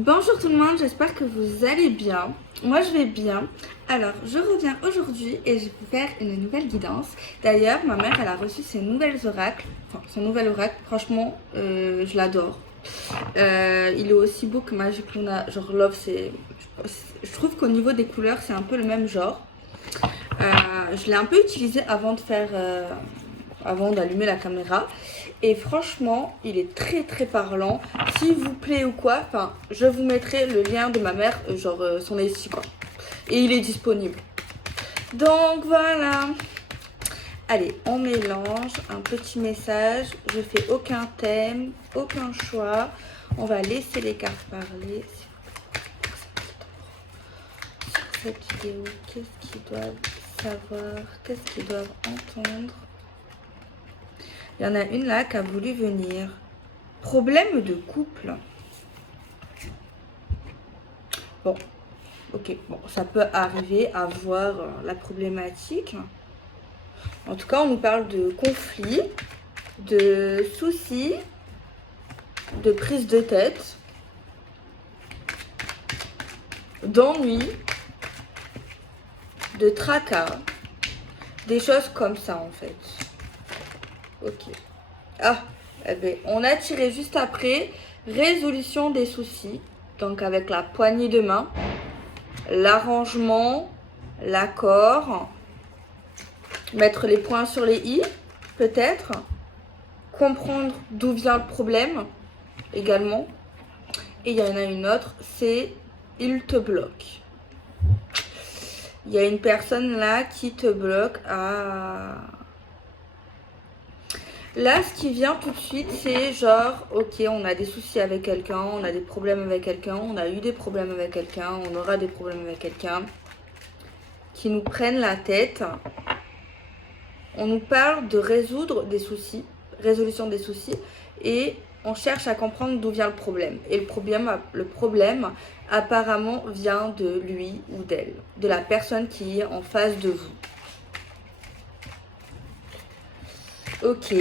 Bonjour tout le monde, j'espère que vous allez bien. Moi je vais bien. Alors je reviens aujourd'hui et je vais vous faire une nouvelle guidance. D'ailleurs ma mère elle a reçu ses nouvelles oracles. Enfin son nouvel oracle, franchement je l'adore. Il est aussi beau que Magic Luna, genre Love c'est... Je trouve qu'au niveau des couleurs c'est un peu le même genre. Je l'ai un peu utilisé avant de faire... avant d'allumer la caméra. Et franchement, il est très très parlant. S'il vous plaît ou quoi, enfin, je vous mettrai le lien de ma mère, genre son ici quoi. Et il est disponible. Donc voilà. Allez, on mélange un petit message. Je fais aucun thème, aucun choix. On va laisser les cartes parler. Sur cette vidéo, qu'est-ce qu'ils doivent savoir, qu'est-ce qu'ils doivent entendre. Il y en a une là qui a voulu venir. Problème de couple. Bon, ok, bon, ça peut arriver à voir la problématique. En tout cas, on nous parle de conflits, de soucis, de prise de tête, d'ennui, de tracas, des choses comme ça en fait. Ok. Ah, eh bien, on a tiré juste après résolution des soucis. Donc avec la poignée de main, l'arrangement, l'accord, mettre les points sur les i, peut-être, comprendre d'où vient le problème également. Et il y en a une autre, c'est il te bloque. Il y a une personne là qui te bloque à... Là, ce qui vient tout de suite, c'est genre, ok, on a des soucis avec quelqu'un, on a des problèmes avec quelqu'un, on a eu des problèmes avec quelqu'un, on aura des problèmes avec quelqu'un, qui nous prennent la tête. On nous parle de résoudre des soucis, résolution des soucis, et on cherche à comprendre d'où vient le problème. Et le problème apparemment vient de lui ou d'elle, de la personne qui est en face de vous. Ok,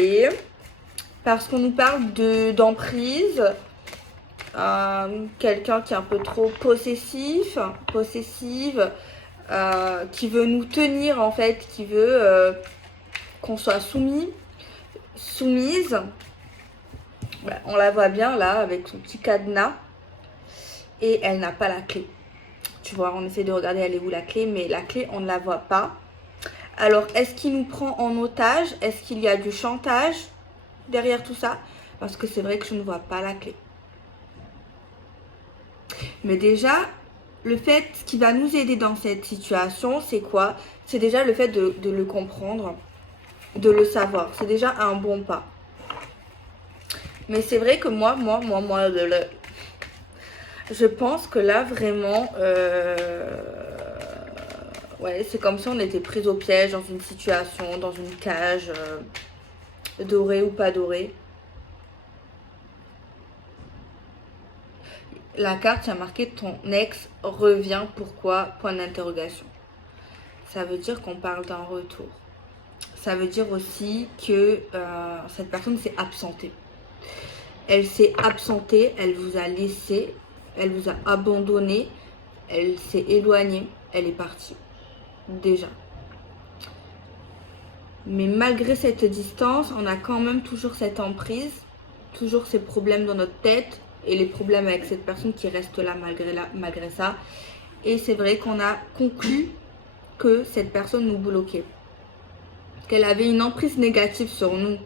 parce qu'on nous parle d'emprise, quelqu'un qui est un peu trop possessive, qui veut nous tenir en fait, qui veut qu'on soit soumise. Voilà, on la voit bien là avec son petit cadenas et elle n'a pas la clé. Tu vois, on essaie de regarder elle est où la clé, mais la clé on ne la voit pas. Alors, est-ce qu'il nous prend en otage? Est-ce qu'il y a du chantage derrière tout ça? Parce que c'est vrai que je ne vois pas la clé. Mais déjà, le fait qui va nous aider dans cette situation, c'est quoi? C'est déjà le fait de le comprendre, de le savoir. C'est déjà un bon pas. Mais c'est vrai que moi, je pense que là, vraiment, ouais, c'est comme si on était pris au piège dans une situation, dans une cage, dorée ou pas dorée. La carte, il y a marqué ton ex revient, pourquoi? Point d'interrogation. Ça veut dire qu'on parle d'un retour. Ça veut dire aussi que cette personne s'est absentée. Elle s'est absentée, elle vous a laissé, elle vous a abandonné, elle s'est éloignée, elle est partie. Déjà. Mais malgré cette distance, on a quand même toujours cette emprise, toujours ces problèmes dans notre tête et les problèmes avec cette personne qui reste là malgré ça. Et c'est vrai qu'on a conclu que cette personne nous bloquait, qu'elle avait une emprise négative sur nous.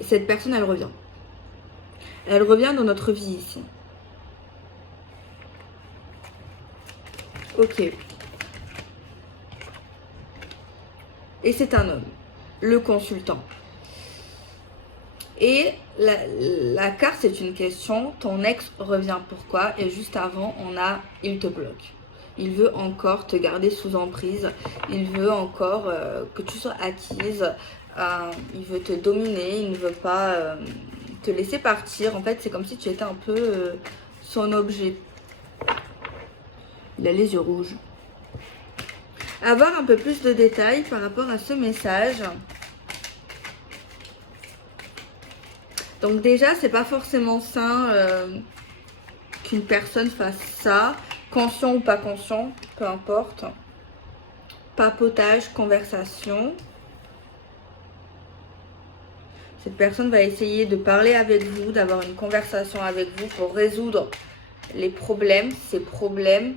Et cette personne, elle revient. Elle revient dans notre vie ici. Ok. Et c'est un homme, le consultant. Et la carte, c'est une question. Ton ex revient pourquoi? Et juste avant, on a il te bloque. Il veut encore te garder sous emprise. Il veut encore que tu sois acquise. Il veut te dominer. Il ne veut pas te laisser partir. En fait, c'est comme si tu étais un peu son objet. Il a les yeux rouges. Avoir un peu plus de détails par rapport à ce message. Donc déjà, c'est pas forcément sain qu'une personne fasse ça, conscient ou pas conscient, peu importe. Papotage, conversation. Cette personne va essayer de parler avec vous, d'avoir une conversation avec vous pour résoudre les problèmes, ces problèmes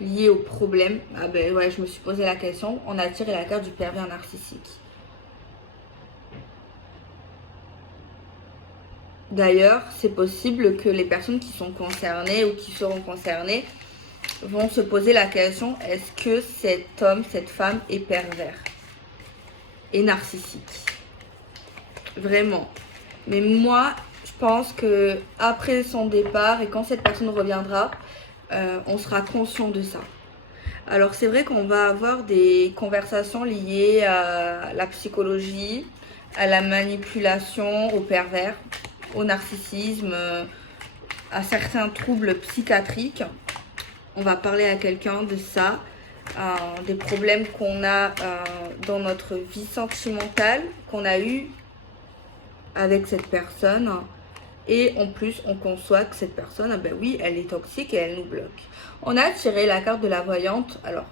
liés aux problèmes. Ah ben ouais, je me suis posé la question. On a tiré la carte du pervers narcissique. D'ailleurs, c'est possible que les personnes qui sont concernées ou qui seront concernées vont se poser la question, est-ce que cet homme, cette femme est pervers et narcissique? Vraiment. Mais moi, je pense que après son départ et quand cette personne reviendra, on sera conscient de ça. Alors c'est vrai qu'on va avoir des conversations liées à la psychologie, à la manipulation, au pervers, au narcissisme, à certains troubles psychiatriques. On va parler à quelqu'un de ça, des problèmes qu'on a dans notre vie sentimentale, qu'on a eu avec cette personne. Et en plus, on conçoit que cette personne, ben oui, elle est toxique et elle nous bloque. On a tiré la carte de la voyante. Alors,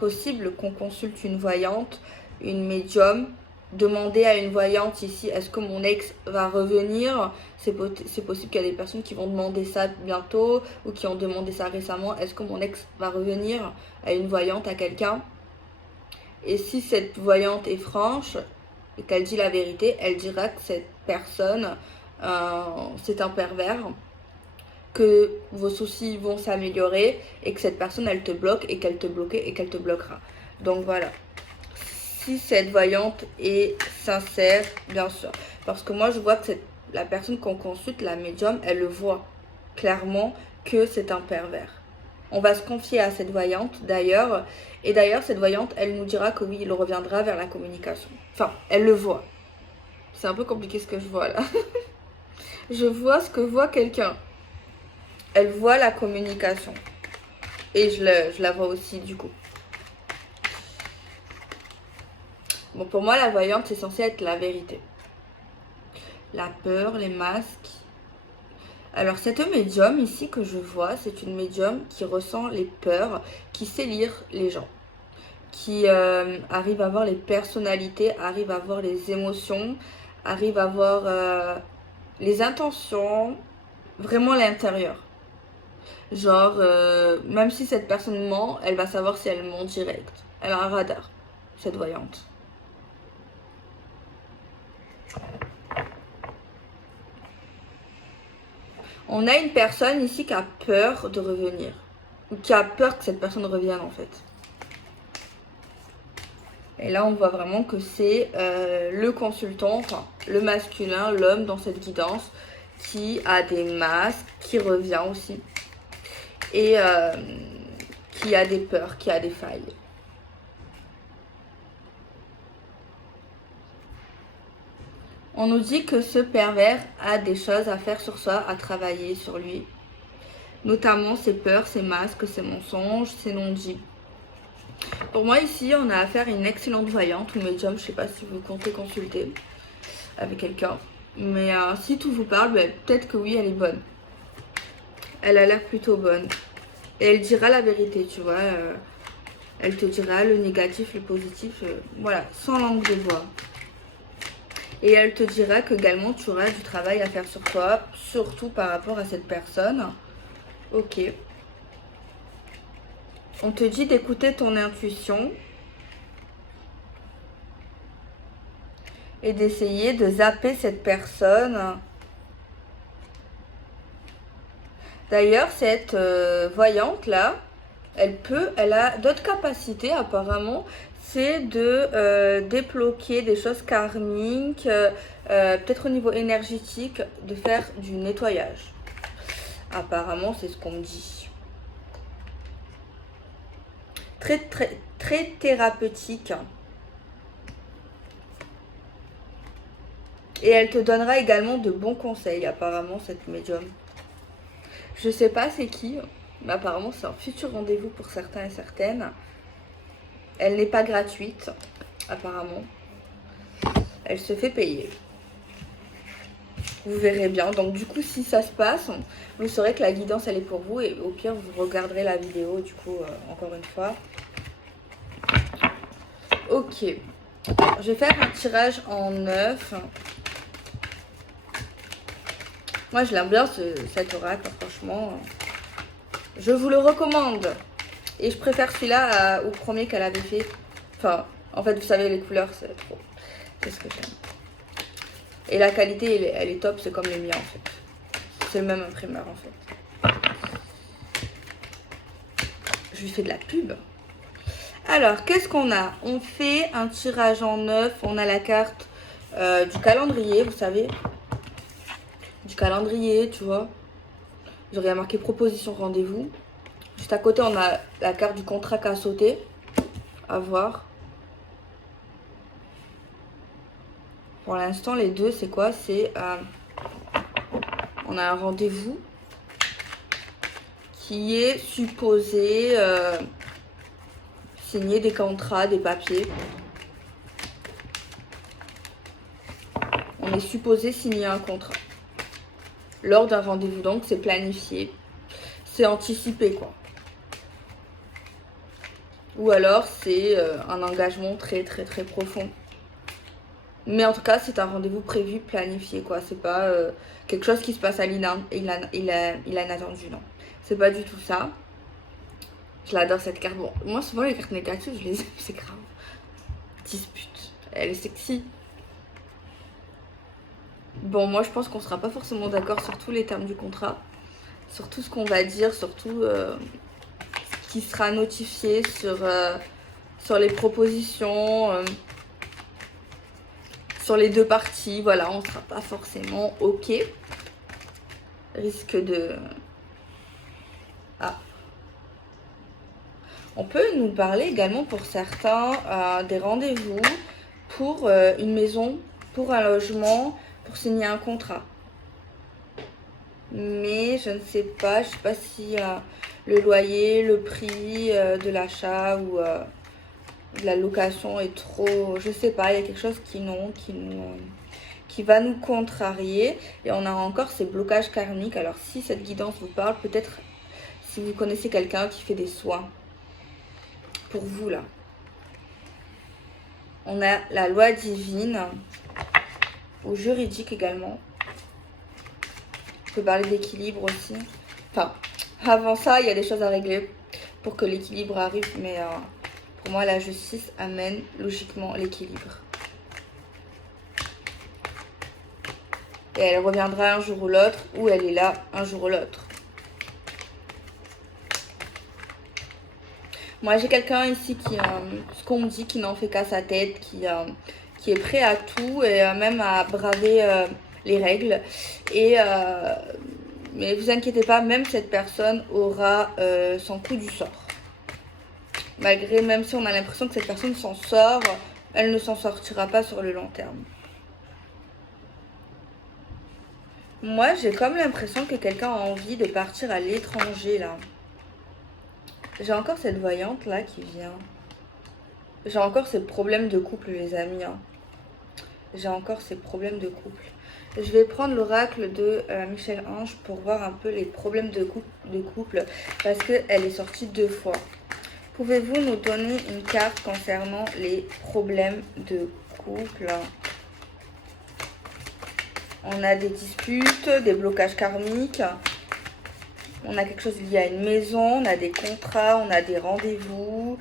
possible qu'on consulte une voyante, une médium. Demander à une voyante ici, est-ce que mon ex va revenir? C'est possible qu'il y a des personnes qui vont demander ça bientôt ou qui ont demandé ça récemment. Est-ce que mon ex va revenir? À une voyante, à quelqu'un. Et si cette voyante est franche et qu'elle dit la vérité, elle dira que cette personne, c'est un pervers, que vos soucis vont s'améliorer et que cette personne, elle te bloque et qu'elle te bloquait et qu'elle te bloquera. Donc voilà. Si cette voyante est sincère, bien sûr. Parce que moi, je vois que la personne qu'on consulte, la médium, elle le voit clairement que c'est un pervers. On va se confier à cette voyante d'ailleurs. Et d'ailleurs, cette voyante, elle nous dira que oui, il reviendra vers la communication. Enfin, elle le voit. C'est un peu compliqué ce que je vois là. Je vois ce que voit quelqu'un. Elle voit la communication. Et je la vois aussi du coup. Bon, pour moi, la voyante, c'est censé être la vérité. La peur, les masques. Alors, cette médium ici que je vois, c'est une médium qui ressent les peurs, qui sait lire les gens, qui arrive à voir les personnalités, arrive à voir les émotions, arrive à voir les intentions, vraiment l'intérieur. Genre, même si cette personne ment, elle va savoir si elle ment direct. Elle a un radar, cette voyante. On a une personne ici qui a peur de revenir. Ou qui a peur que cette personne revienne en fait. Et là, on voit vraiment que c'est le consultant, enfin le masculin, l'homme dans cette guidance, qui a des masques, qui revient aussi. Et qui a des peurs, qui a des failles. On nous dit que ce pervers a des choses à faire sur soi, à travailler sur lui. Notamment ses peurs, ses masques, ses mensonges, ses non-dits. Pour moi ici, on a affaire à une excellente voyante ou médium. Je ne sais pas si vous comptez consulter avec quelqu'un. Mais si tout vous parle, ben, peut-être que oui, elle est bonne. Elle a l'air plutôt bonne. Et elle dira la vérité, tu vois. Elle te dira le négatif, le positif. Voilà, sans langue de bois. Et elle te dira qu'également tu auras du travail à faire sur toi, surtout par rapport à cette personne. Ok. On te dit d'écouter ton intuition et d'essayer de zapper cette personne. D'ailleurs, cette voyante là, elle a d'autres capacités apparemment. C'est de débloquer des choses karmiques, peut-être au niveau énergétique, de faire du nettoyage. Apparemment, c'est ce qu'on me dit. Très thérapeutique. Et elle te donnera également de bons conseils, apparemment, cette médium. Je sais pas c'est qui, mais apparemment, c'est un futur rendez-vous pour certains et certaines. Elle n'est pas gratuite, apparemment. Elle se fait payer. Vous verrez bien. Donc du coup, si ça se passe, vous saurez que la guidance, elle est pour vous. Et au pire, vous regarderez la vidéo, du coup, encore une fois. Ok. Je vais faire un tirage en 9. Moi, je l'aime bien, cet oracle, franchement. Je vous le recommande. Et je préfère celui-là au premier qu'elle avait fait. Enfin, en fait, vous savez, les couleurs, c'est trop. C'est ce que j'aime. Et la qualité, elle est top, c'est comme les miens, en fait. C'est le même imprimeur, en fait. Je lui fais de la pub. Alors, qu'est-ce qu'on a? On fait un tirage en 9. On a la carte du calendrier, vous savez. Du calendrier, tu vois. J'aurais marqué proposition rendez-vous. Juste à côté, on a la carte du contrat qu'à sauter. À voir. Pour l'instant, les deux, c'est quoi? C'est... on a un rendez-vous qui est supposé signer des contrats, des papiers. On est supposé signer un contrat lors d'un rendez-vous, donc c'est planifié, c'est anticipé quoi. Ou alors c'est un engagement très très très profond. Mais en tout cas, c'est un rendez-vous prévu, planifié quoi. C'est pas quelque chose qui se passe à l'inattendu, non. C'est pas du tout ça. Je l'adore cette carte. Bon, moi souvent les cartes négatives, je les aime, c'est grave. Dispute. Elle est sexy. Bon, moi je pense qu'on sera pas forcément d'accord sur tous les termes du contrat. Sur tout ce qu'on va dire, sur tout ce qui sera notifié, sur les propositions, sur les deux parties. Voilà, on sera pas forcément ok. Risque de... Ah. On peut nous parler également pour certains des rendez-vous pour une maison, pour un logement, pour signer un contrat. Mais je ne sais pas si le loyer, le prix de l'achat ou de la location est trop... Je sais pas, il y a quelque chose qui va nous contrarier. Et on a encore ces blocages karmiques. Alors si cette guidance vous parle, peut-être si vous connaissez quelqu'un qui fait des soins pour vous là. On a la loi divine ou juridique également. On peut parler d'équilibre aussi. Enfin, avant ça, il y a des choses à régler pour que l'équilibre arrive. Mais pour moi, la justice amène logiquement l'équilibre. Et elle reviendra un jour ou l'autre, ou elle est là un jour ou l'autre. Moi, j'ai quelqu'un ici qui, ce qu'on me dit, qui n'en fait qu'à sa tête, qui est prêt à tout et même à braver les règles. Et mais vous inquiétez pas, même cette personne aura son coup du sort. Malgré, même si on a l'impression que cette personne s'en sort, elle ne s'en sortira pas sur le long terme. Moi, j'ai comme l'impression que quelqu'un a envie de partir à l'étranger, là. J'ai encore cette voyante, là, qui vient. J'ai encore ces problèmes de couple, les amis. Hein. J'ai encore ces problèmes de couple. Je vais prendre l'oracle de Michel Ange pour voir un peu les problèmes de couple parce qu'elle est sortie 2 fois. Pouvez-vous nous donner une carte concernant les problèmes de couple? On a des disputes, des blocages karmiques. On a quelque chose lié à une maison, on a des contrats, on a des rendez-vous.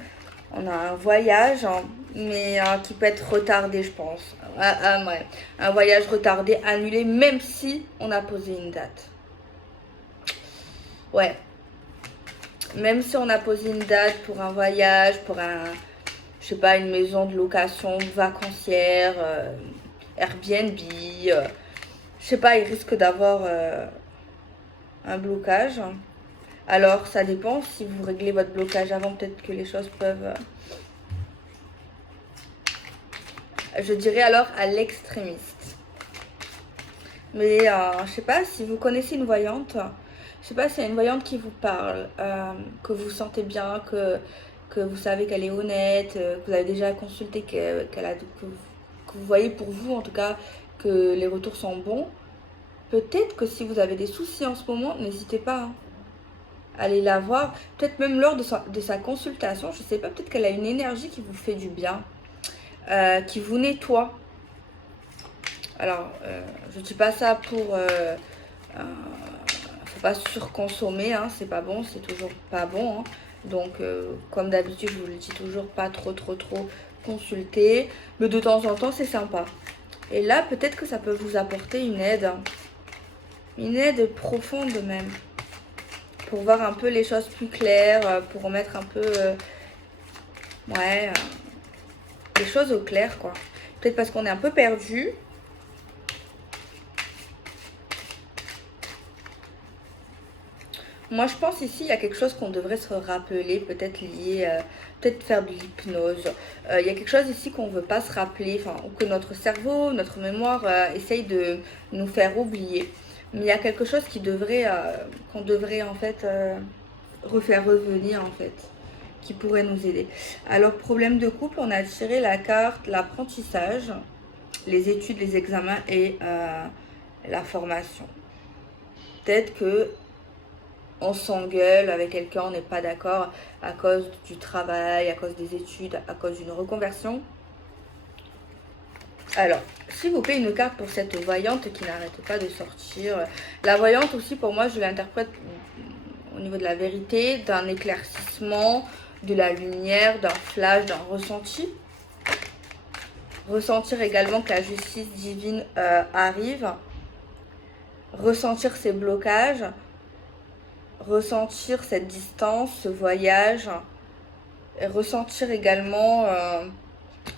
On a un voyage, hein, mais qui peut être retardé, je pense. Ouais. Un voyage retardé, annulé, même si on a posé une date. Ouais. Même si on a posé une date pour un voyage, pour je sais pas, une maison de location vacancière, Airbnb. Je sais pas, il risque d'avoir un blocage. Alors, ça dépend. Si vous réglez votre blocage avant, peut-être que les choses peuvent... je dirais alors à l'extrémiste. Mais je sais pas si vous connaissez une voyante. Je sais pas si c'est une voyante qui vous parle, que vous sentez bien, que vous savez qu'elle est honnête, que vous avez déjà consulté, que vous voyez pour vous en tout cas que les retours sont bons. peut-être que si vous avez des soucis en ce moment, n'hésitez pas, hein. Allez la voir, peut-être même lors de sa consultation, je sais pas, peut-être qu'elle a une énergie qui vous fait du bien, qui vous nettoie. Alors, je dis pas ça pour... faut pas surconsommer, hein, c'est pas bon, c'est toujours pas bon, hein. Donc, comme d'habitude, je vous le dis toujours, pas trop consulter. Mais de temps en temps, c'est sympa. Et là, peut-être que ça peut vous apporter une aide. Hein. Une aide profonde même. Pour voir un peu les choses plus claires, pour remettre un peu... les choses au clair, quoi. Peut-être parce qu'on est un peu perdu. Moi, je pense ici, il y a quelque chose qu'on devrait se rappeler, peut-être lié, peut-être faire de l'hypnose. Il y a quelque chose ici qu'on ne veut pas se rappeler, enfin, ou que notre cerveau, notre mémoire essaye de nous faire oublier. Mais il y a quelque chose qui devrait, qu'on devrait en fait refaire revenir en fait, qui pourrait nous aider. Alors, problème de couple, on a tiré la carte, l'apprentissage, les études, les examens et la formation. Peut-être que on s'engueule avec quelqu'un, on n'est pas d'accord à cause du travail, à cause des études, à cause d'une reconversion. Alors, s'il vous plaît, une carte pour cette voyante qui n'arrête pas de sortir. La voyante aussi, pour moi, je l'interprète au niveau de la vérité, d'un éclaircissement, de la lumière, d'un flash, d'un ressenti. Ressentir également que la justice divine arrive. Ressentir ses blocages. Ressentir cette distance, ce voyage, et ressentir également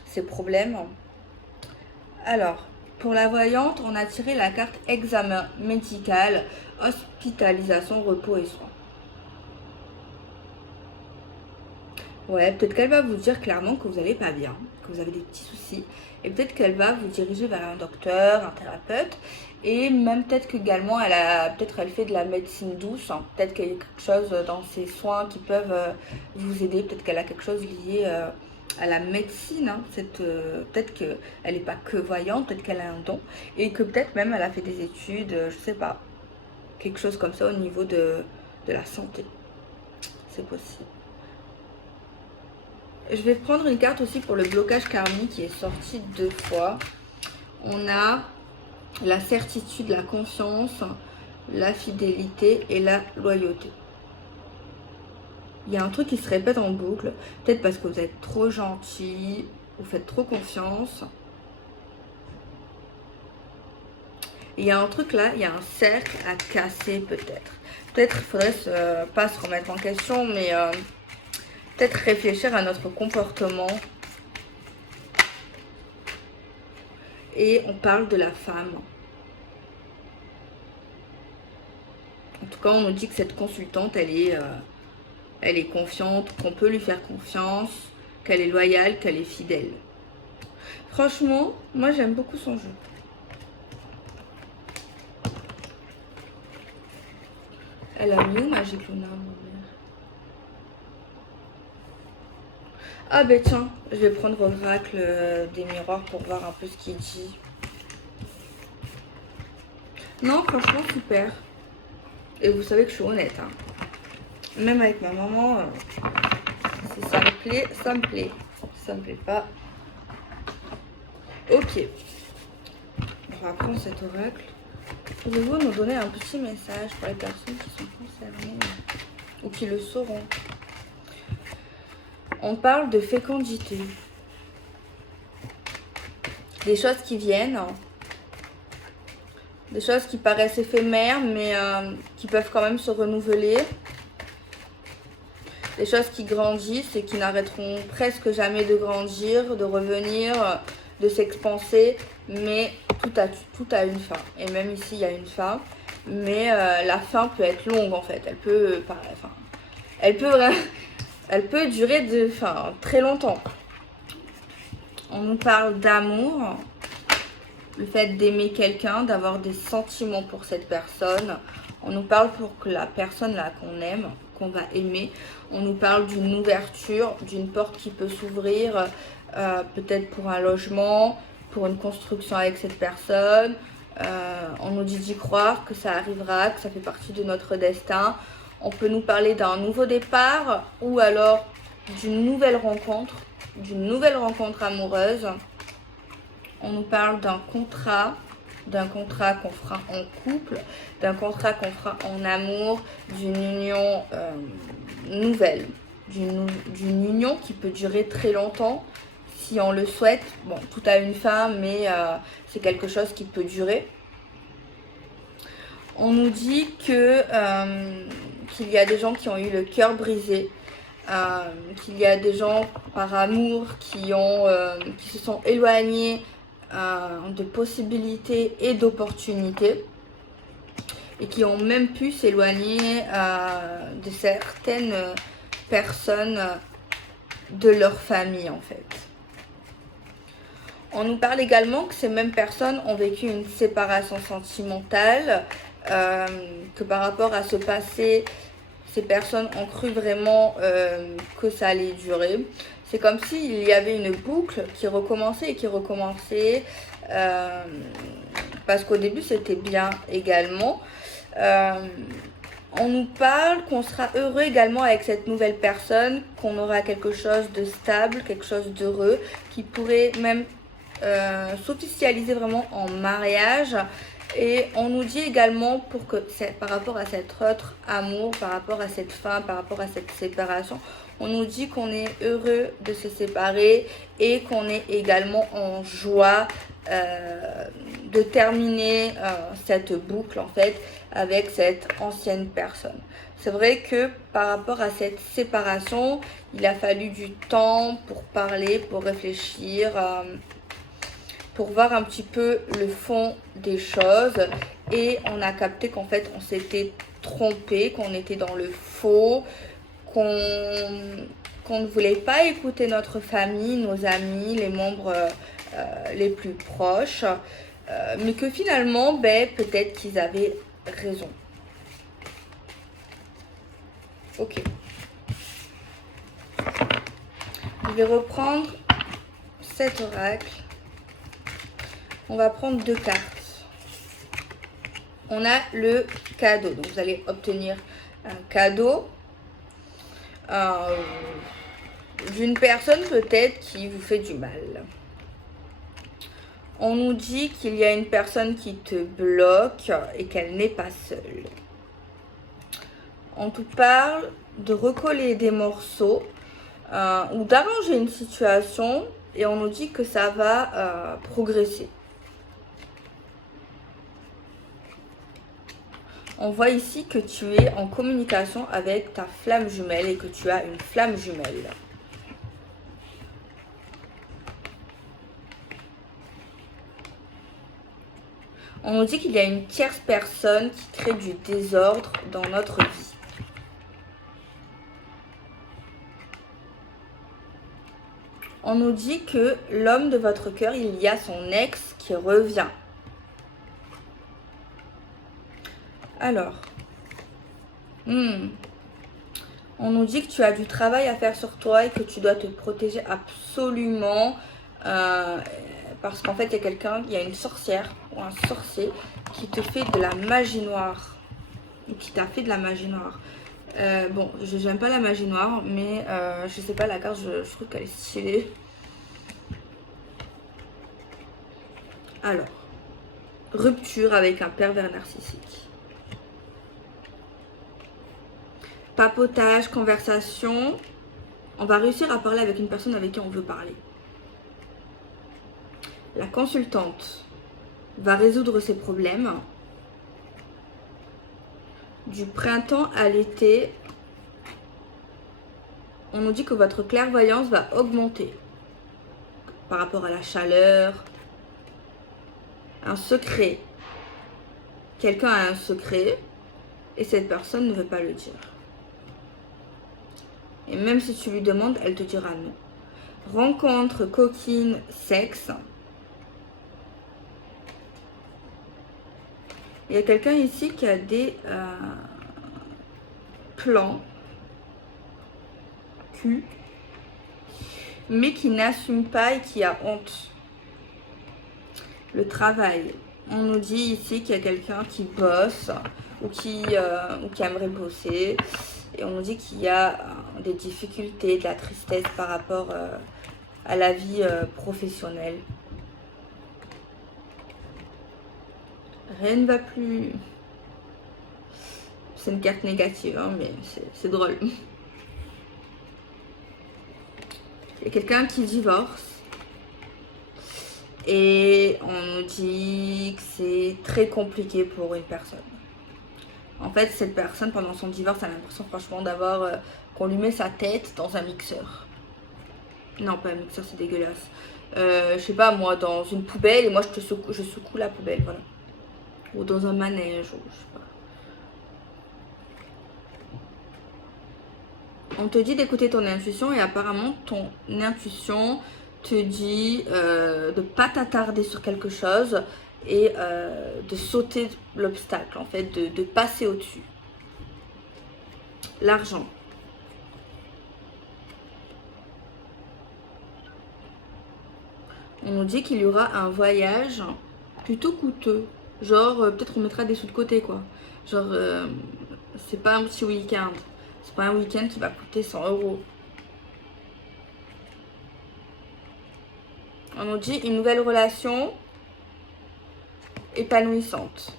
ces problèmes. Alors, pour la voyante, on a tiré la carte examen médical, hospitalisation, repos et soins. Ouais, peut-être qu'elle va vous dire clairement que vous n'allez pas bien, que vous avez des petits soucis. Et peut-être qu'elle va vous diriger vers un docteur, un thérapeute. Et même peut-être qu'également, elle fait de la médecine douce. Hein. Peut-être qu'il y a quelque chose dans ses soins qui peuvent vous aider. Peut-être qu'elle a quelque chose lié à la médecine. Hein. Peut-être qu'elle n'est pas que voyante, peut-être qu'elle a un don. Et que peut-être même elle a fait des études, je sais pas. Quelque chose comme ça au niveau de la santé. C'est possible. Je vais prendre une carte aussi pour le blocage karmique qui est sorti 2 fois. On a la certitude, la confiance, la fidélité et la loyauté. Il y a un truc qui se répète en boucle. Peut-être parce que vous êtes trop gentil, vous faites trop confiance. Et il y a un truc là, il y a un cercle à casser peut-être. Peut-être qu'il faudrait pas se remettre en question, mais... peut-être réfléchir à notre comportement. Et on parle de la femme. En tout cas, on nous dit que cette consultante, elle est confiante, qu'on peut lui faire confiance, qu'elle est loyale, qu'elle est fidèle. Franchement, moi j'aime beaucoup son jeu. Elle a mis où Magic Luna, mon mère? Ah ben tiens, je vais prendre l'oracle des miroirs pour voir un peu ce qu'il dit. Non, franchement, super. Et vous savez que je suis honnête. Hein. Même avec ma maman, si ça me plaît, ça me plaît. Si ça me plaît pas. Ok. On va prendre cet oracle. Pouvez-vous nous donner un petit message pour les personnes qui sont concernées ou qui le sauront? On parle de fécondité. Des choses qui viennent. Des choses qui paraissent éphémères, mais qui peuvent quand même se renouveler. Des choses qui grandissent et qui n'arrêteront presque jamais de grandir, de revenir, de s'expanser. Mais tout a une fin. Et même ici, il y a une fin. Mais la fin peut être longue, en fait. Elle peut durer très longtemps. On nous parle d'amour. Le fait d'aimer quelqu'un, d'avoir des sentiments pour cette personne. On nous parle pour que la personne là qu'on aime, qu'on va aimer, on nous parle d'une ouverture, d'une porte qui peut s'ouvrir, peut-être pour un logement, pour une construction avec cette personne, On nous dit d'y croire, que ça arrivera, que ça fait partie de notre destin. On peut nous parler d'un nouveau départ ou alors d'une nouvelle rencontre amoureuse. On nous parle d'un contrat qu'on fera en couple, d'un contrat qu'on fera en amour, d'une union nouvelle, d'une union qui peut durer très longtemps si on le souhaite. Bon, tout a une fin, mais c'est quelque chose qui peut durer. On nous dit que qu'il y a des gens qui ont eu le cœur brisé, qu'il y a des gens par amour qui se sont éloignés de possibilités et d'opportunités et qui ont même pu s'éloigner de certaines personnes de leur famille en fait. On nous parle également que ces mêmes personnes ont vécu une séparation sentimentale, que par rapport à ce passé, ces personnes ont cru vraiment que ça allait durer. C'est comme s'il y avait une boucle qui recommençait et qui recommençait, parce qu'au début c'était bien également. On nous parle qu'on sera heureux également avec cette nouvelle personne, qu'on aura quelque chose de stable, quelque chose d'heureux, qui pourrait même s'officialiser vraiment en mariage. Et on nous dit également par rapport à cet autre amour, par rapport à cette fin, par rapport à cette séparation, on nous dit qu'on est heureux de se séparer et qu'on est également en joie de terminer cette boucle en fait avec cette ancienne personne. C'est vrai que par rapport à cette séparation, il a fallu du temps pour parler, pour réfléchir, pour voir un petit peu le fond des choses, et on a capté qu'en fait on s'était trompé, qu'on était dans le faux, qu'on ne voulait pas écouter notre famille, nos amis, les membres les plus proches, mais que finalement peut-être qu'ils avaient raison. Ok. Je vais reprendre cet oracle. On va prendre 2 cartes. On a le cadeau. Donc vous allez obtenir un cadeau d'une personne peut-être qui vous fait du mal. On nous dit qu'il y a une personne qui te bloque et qu'elle n'est pas seule. On te parle de recoller des morceaux ou d'arranger une situation, et on nous dit que ça va progresser. On voit ici que tu es en communication avec ta flamme jumelle et que tu as une flamme jumelle. On nous dit qu'il y a une tierce personne qui crée du désordre dans notre vie. On nous dit que l'homme de votre cœur, il y a son ex qui revient. Alors, on nous dit que tu as du travail à faire sur toi et que tu dois te protéger absolument, parce qu'en fait il y a une sorcière ou un sorcier qui te fait de la magie noire, ou qui t'a fait de la magie noire. Bon, j'aime pas la magie noire, mais je sais pas, la carte, je trouve qu'elle est stylée. Alors, rupture avec un pervers narcissique. Papotage, conversation. On va réussir à parler avec une personne avec qui on veut parler. La consultante va résoudre ses problèmes. Du printemps à l'été, on nous dit que votre clairvoyance va augmenter par rapport à la chaleur. Un secret. Quelqu'un a un secret et cette personne ne veut pas le dire. Et même si tu lui demandes, elle te dira non. Rencontre, coquine, sexe. Il y a quelqu'un ici qui a des plans cul, mais qui n'assume pas et qui a honte. Le travail. On nous dit ici qu'il y a quelqu'un qui bosse ou qui aimerait bosser. Et on nous dit qu'il y a des difficultés, de la tristesse par rapport à la vie professionnelle. Rien ne va plus. C'est une carte négative, hein, mais c'est drôle. Il y a quelqu'un qui divorce. Et on nous dit que c'est très compliqué pour une personne. En fait, cette personne, pendant son divorce, a l'impression franchement d'avoir qu'on lui met sa tête dans un mixeur. Non, pas un mixeur, c'est dégueulasse. Je sais pas, moi, dans une poubelle, et moi, je secoue la poubelle, voilà. Ou dans un manège, ou je sais pas. On te dit d'écouter ton intuition, et apparemment, ton intuition te dit de pas t'attarder sur quelque chose et de sauter l'obstacle, en fait, de passer au-dessus. L'argent. On nous dit qu'il y aura un voyage plutôt coûteux. Genre, peut-être on mettra des sous de côté, quoi. Genre, c'est pas un petit week-end. C'est pas un week-end qui va coûter 100 €. On nous dit une nouvelle relation épanouissante.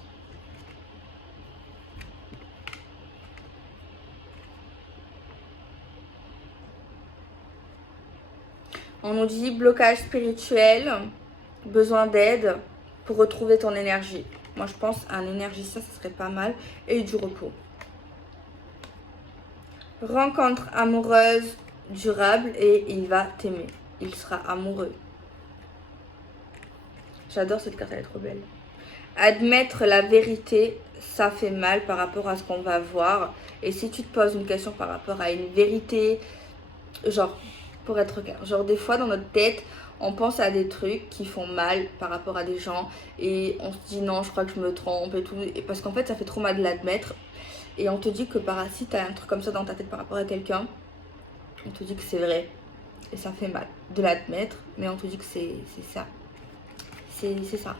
On nous dit blocage spirituel, besoin d'aide pour retrouver ton énergie. Moi, je pense à un énergicien, ça serait pas mal. Et du repos. Rencontre amoureuse durable et il va t'aimer. Il sera amoureux. J'adore cette carte, elle est trop belle. Admettre la vérité, ça fait mal par rapport à ce qu'on va voir. Et si tu te poses une question par rapport à une vérité, genre, pour être clair, genre des fois dans notre tête, on pense à des trucs qui font mal par rapport à des gens. Et on se dit non, je crois que je me trompe et tout. Et parce qu'en fait, ça fait trop mal de l'admettre. Et on te dit que si tu as un truc comme ça dans ta tête par rapport à quelqu'un, on te dit que c'est vrai. Et ça fait mal de l'admettre, mais on te dit que c'est ça. C'est ça.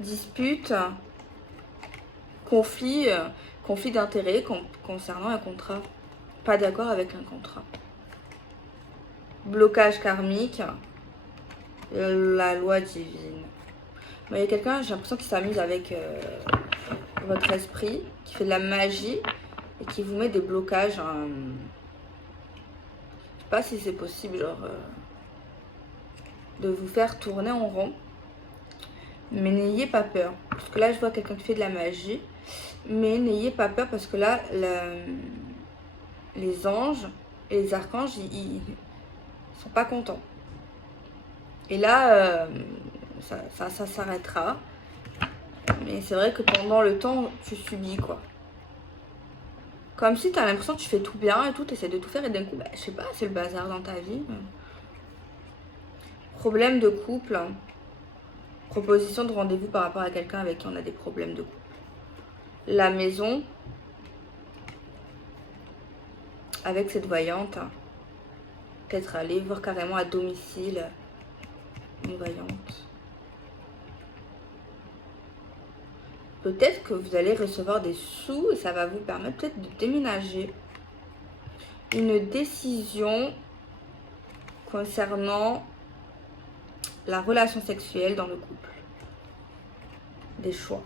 Dispute, conflit d'intérêt concernant un contrat. Pas d'accord avec un contrat. Blocage karmique, la loi divine. Mais il y a quelqu'un, j'ai l'impression qu'il s'amuse avec votre esprit, qui fait de la magie et qui vous met des blocages. Je sais pas si c'est possible, genre de vous faire tourner en rond. Mais n'ayez pas peur. Parce que là, je vois quelqu'un qui fait de la magie. Mais n'ayez pas peur parce que là, les anges et les archanges, ils sont pas contents. Et là, ça s'arrêtera. Mais c'est vrai que pendant le temps, tu subis, quoi. Comme si tu as l'impression que tu fais tout bien et tout, tu essaies de tout faire et d'un coup, je sais pas, c'est le bazar dans ta vie. Problème de couple. Proposition de rendez-vous par rapport à quelqu'un avec qui on a des problèmes de couple. La maison. Avec cette voyante. Peut-être aller voir carrément à domicile une voyante. Peut-être que vous allez recevoir des sous et ça va vous permettre peut-être de déménager. Une décision concernant la relation sexuelle dans le couple. Des choix.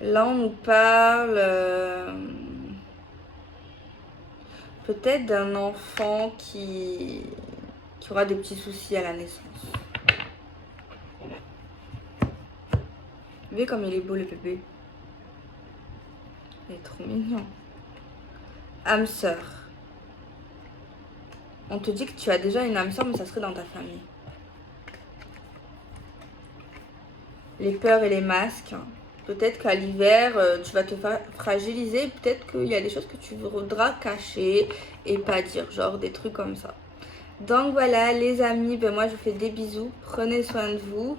Là, on nous parle peut-être d'un enfant qui aura des petits soucis à la naissance. Vous voyez comme il est beau le bébé. Il est trop mignon. Âme sœur. On te dit que tu as déjà une âme sœur, mais ça serait dans ta famille. Les peurs et les masques. Peut-être qu'à l'hiver, tu vas te fragiliser. Peut-être qu'il y a des choses que tu voudras cacher et pas dire. Genre des trucs comme ça. Donc voilà les amis, moi je vous fais des bisous. Prenez soin de vous.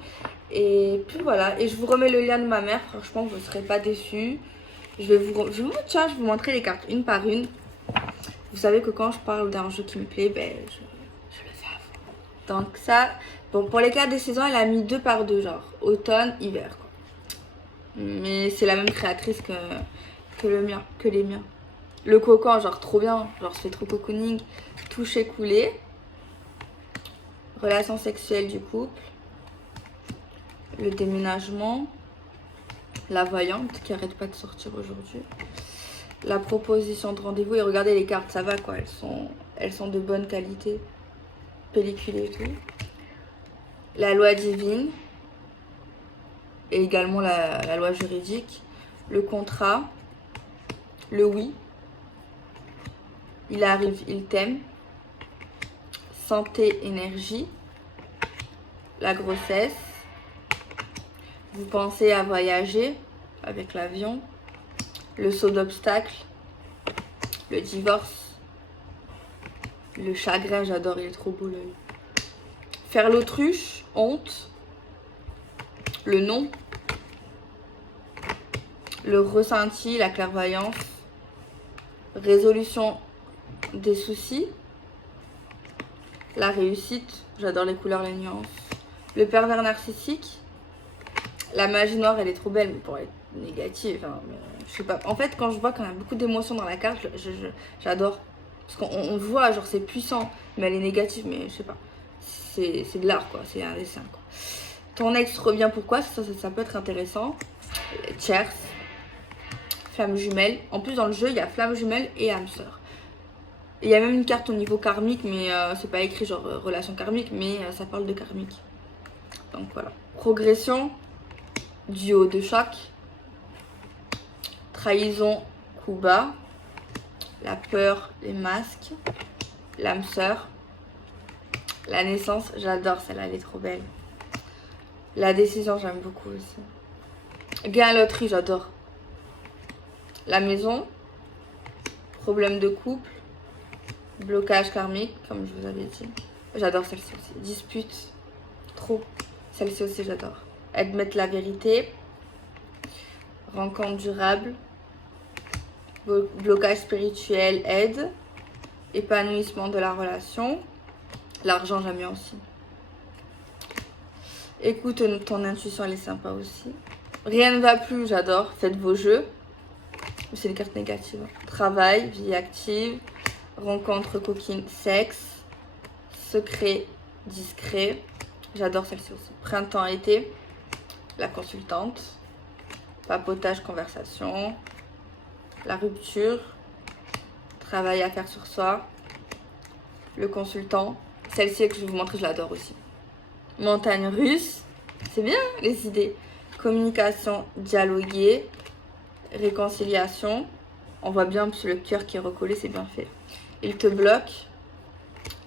Et puis voilà. Et je vous remets le lien de ma mère. Franchement, vous ne serez pas déçus. Je vais vous montrer les cartes une par une. Vous savez que quand je parle d'un jeu qui me plaît, je le fais à fond. Donc ça, bon, pour les cartes des saisons, elle a mis 2 par 2, genre automne, hiver, quoi. Mais c'est la même créatrice que les miens. Le cocon, genre trop bien, genre c'est trop cocooning. Toucher, couler. Relation sexuelle du couple. Le déménagement. La voyante qui arrête pas de sortir aujourd'hui. La proposition de rendez-vous. Et regardez les cartes, ça va quoi, elles sont de bonne qualité. Pelliculées et tout. La loi divine. Et également la loi juridique. Le contrat. Le oui. Il arrive, il t'aime. Santé, énergie. La grossesse. Vous pensez à voyager avec l'avion. Le saut d'obstacle. Le divorce. Le chagrin, j'adore, il est trop beau l'œil. Faire l'autruche, honte. Le non. Le ressenti, la clairvoyance. Résolution des soucis. La réussite, j'adore les couleurs, les nuances. Le pervers narcissique. La magie noire, elle est trop belle, mais pour être négative, hein, mais, je sais pas. En fait, quand je vois qu'on a beaucoup d'émotions dans la carte, j'adore. Parce qu'on voit, genre c'est puissant, mais elle est négative, mais je sais pas. C'est de l'art, quoi, c'est un dessin, quoi. Ton ex revient, pourquoi? Ça peut être intéressant. Tierce. Flamme jumelle. En plus, dans le jeu, il y a flamme jumelle et âme sœur. Il y a même une carte au niveau karmique, mais c'est pas écrit genre relation karmique, mais ça parle de karmique. Donc voilà. Progression du haut de chaque. Trahison, coup bas. La peur, les masques. L'âme sœur. La naissance, j'adore celle-là, elle est trop belle. La décision, j'aime beaucoup aussi. Gain à la loterie, j'adore. La maison. Problème de couple. Blocage karmique, comme je vous avais dit. J'adore celle-ci aussi. Dispute. Trop. Celle-ci aussi, j'adore. Admettre la vérité. Rencontre durable. Blocage spirituel, aide. Épanouissement de la relation. L'argent, j'aime bien aussi. Écoute ton intuition, elle est sympa aussi. Rien ne va plus, j'adore. Faites vos jeux. C'est une carte négative. Travail, vie active. Rencontre coquine, sexe. Secret, discret. J'adore celle-ci aussi. Printemps, été. La consultante. Papotage, conversation. La rupture. Travail à faire sur soi. Le consultant. Celle-ci que je vais vous montrer, je l'adore aussi. Montagne russe. C'est bien les idées. Communication, dialoguer. Réconciliation. On voit bien le cœur qui est recollé, c'est bien fait. Il te bloque.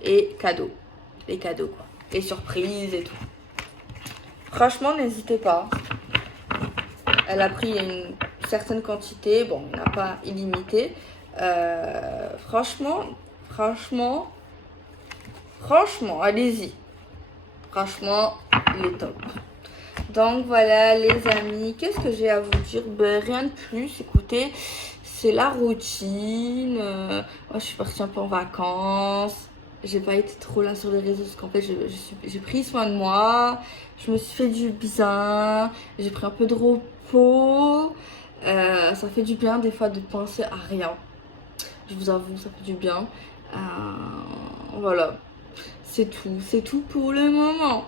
Et cadeau. Les cadeaux quoi. Les surprises et tout. Franchement, n'hésitez pas. Elle a pris une certaine quantité. Bon, il n'a pas illimité. Franchement, allez-y. Franchement, il est top. Donc voilà les amis, qu'est-ce que j'ai à vous dire? Ben, rien de plus, écoutez, c'est la routine. Moi je suis partie un peu en vacances. J'ai pas été trop là sur les réseaux parce qu'en fait j'ai pris soin de moi. Je me suis fait du bien. J'ai pris un peu de repos. Ça fait du bien des fois de penser à rien. Je vous avoue, ça fait du bien. Voilà. C'est tout pour le moment.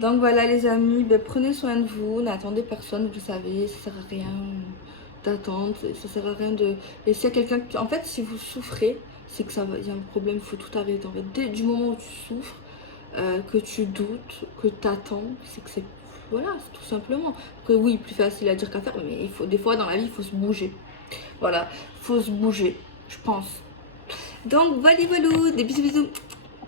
Donc voilà les amis, ben, prenez soin de vous, n'attendez personne, vous savez, ça sert à rien d'attendre, ça sert à rien de... Et s'il y a quelqu'un qui... En fait, si vous souffrez, c'est que ça va, il y a un problème, il faut tout arrêter. En fait, dès du moment où tu souffres, que tu doutes, que tu attends, c'est que c'est... Voilà, c'est tout simplement. Après oui, plus facile à dire qu'à faire, mais il faut, des fois dans la vie, il faut se bouger. Voilà, il faut se bouger, je pense. Donc voilà, des bisous bisous.